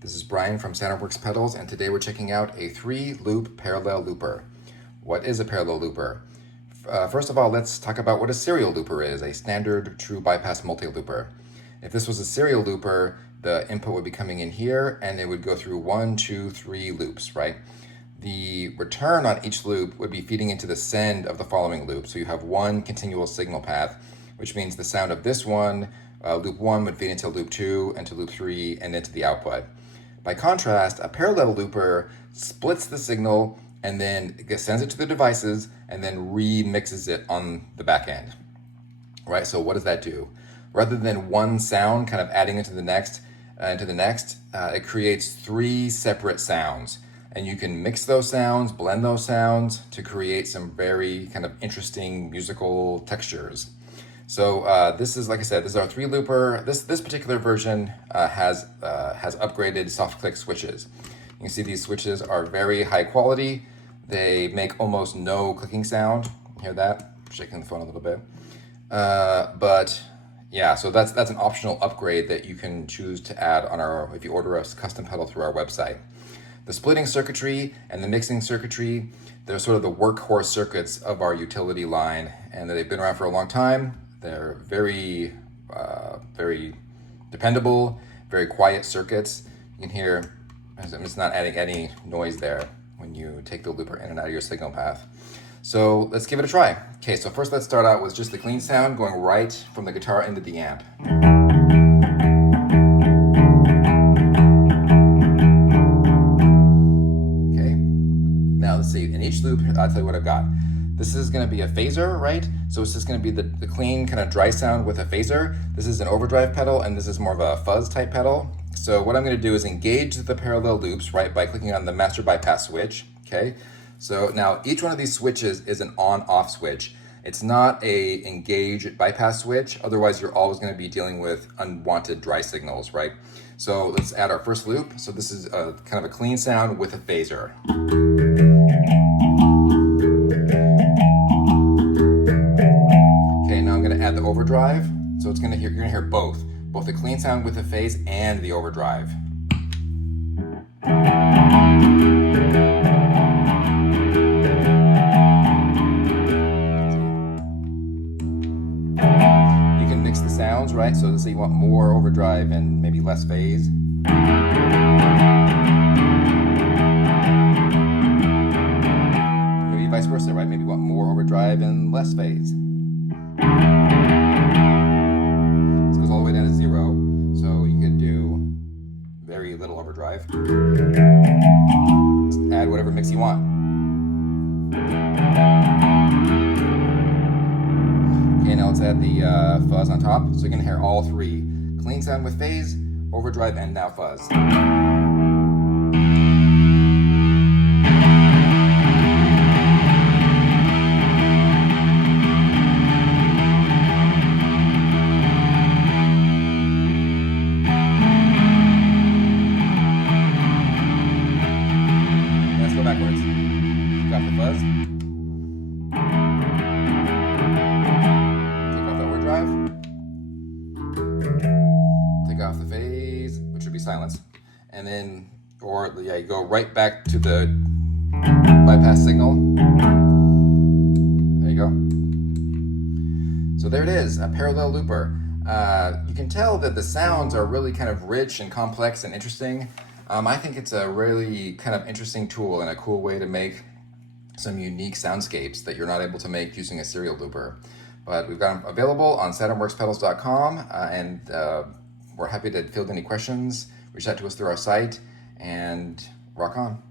This is Brian from Saturnworks Pedals, and today we're checking out a 3-loop parallel looper. What is a parallel looper? First of all, let's talk about what a serial looper is, a standard true bypass multi-looper. If this was a serial looper, the input would be coming in here and it would go through 1, 2, 3 loops, right? The return on each loop would be feeding into the send of the following loop. So you have one continual signal path, which means the sound of this one, loop 1 would feed into loop 2, into loop 3, and into the output. By contrast, a parallel looper splits the signal and then sends it to the devices and then remixes it on the back end, right? So what does that do? Rather than one sound kind of adding into the next, it creates 3 separate sounds. And you can mix those sounds, blend those sounds to create some very kind of interesting musical textures. So this is, like I said, this is our 3-looper. This particular version has upgraded soft click switches. You can see these switches are very high quality. They make almost no clicking sound. Hear that? I'm shaking the phone a little bit. But yeah, so that's an optional upgrade that you can choose to add on if you order a custom pedal through our website. The splitting circuitry and the mixing circuitry, they're sort of the workhorse circuits of our utility line, and they've been around for a long time. They're very dependable, very quiet circuits. You can hear, it's not adding any noise there when you take the looper in and out of your signal path. So let's give it a try. Okay, so first let's start out with just the clean sound going right from the guitar into the amp. Okay, now let's see, in each loop, I'll tell you what I've got. This is going to be a phaser, right? So it's just going to be the clean kind of dry sound with a phaser. This is an overdrive pedal, and this is more of a fuzz type pedal. So what I'm going to do is engage the parallel loops, right, by clicking on the master bypass switch, okay? So now each one of these switches is an on-off switch. It's not a engage bypass switch, otherwise you're always going to be dealing with unwanted dry signals, right? So let's add our first loop. So this is kind of a clean sound with a phaser. Add the overdrive, so you're gonna hear both the clean sound with the phase and the overdrive. You can mix the sounds, right? So let's say you want more overdrive and maybe less phase. Maybe vice versa, right? Maybe you want more overdrive and less phase. This goes all the way down to 0, so you could do very little overdrive. Just add whatever mix you want. Okay, now let's add the fuzz on top, so you can hear all 3. Clean sound with phase, overdrive, and now fuzz. Backwards. Got the fuzz. Take off the overdrive. Take off the phase, which would be silence. And then, you go right back to the bypass signal. There you go. So there it is, a parallel looper. You can tell that the sounds are really kind of rich and complex and interesting. I think it's a really kind of interesting tool and a cool way to make some unique soundscapes that you're not able to make using a serial looper. But we've got them available on SaturnworksPedals.com, and we're happy to field any questions. Reach out to us through our site, and rock on.